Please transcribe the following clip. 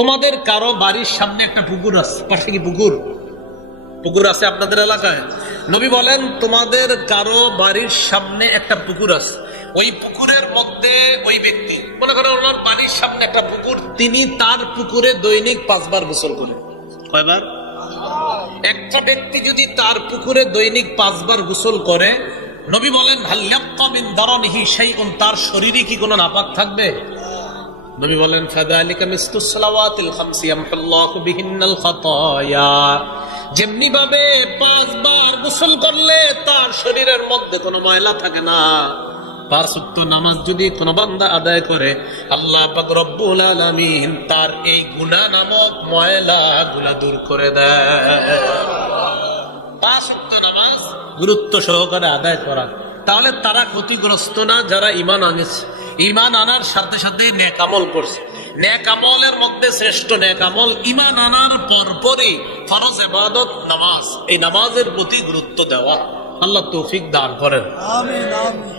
তোমাদের কারো বাড়ির সামনে একটা পুকুর আছে, পাশে কি পুকুর আছে আপনাদের এলাকায়? নবী বলেন তোমাদের কারো বাড়ির সামনে একটা পুকুর আছে, ওই পুকুরের মধ্যে ওই ব্যক্তি, মনে করেন ওনার বাড়ির সামনে একটা পুকুর, তিনি তার পুকুরে দৈনিক 5 বার গোসল করেন। কয়বার? একটা ব্যক্তি যদি তার পুকুরে দৈনিক 5 বার গোসল করে, নবী বলেন হাল ইয়াবকা মিন দারানিহি শাইউন, তার শরীরে কি কোনো নাপাক থাকবে? নবী বলেন ফাযালিকা মিসলুস সালাওয়াতিল খামসি ইয়ামহুল্লাহু বিহিন্নাল খাতায়া, যেমনি ভাবে 5 বার গোসল করলে তার শরীরের মধ্যে কোনো ময়লা থাকে না, 5 ওয়াক্ত নামাজ যদি কোনো বান্দা আদায় করে, আল্লাহ পাক রব্বুল আলামিন তার এই গুনাহ নামক ময়লাগুলো দূর করে দেয়। 5 ওয়াক্ত নামাজ গুরুত্ব সহকারে আদায় করা, তাহলে তারা ক্ষতিগ্রস্ত না যারা ঈমান আনেছে। ঈমান আনার সাথে সাথে নেক আমল করছে। নেক আমলের মধ্যে শ্রেষ্ঠ নেক আমল ঈমান আনার পরপরই ফরজ ইবাদত নামাজ, এই নামাজের প্রতি গুরুত্ব দেওয়া। আল্লাহ তৌফিক দান করেন। আমিন আমিন।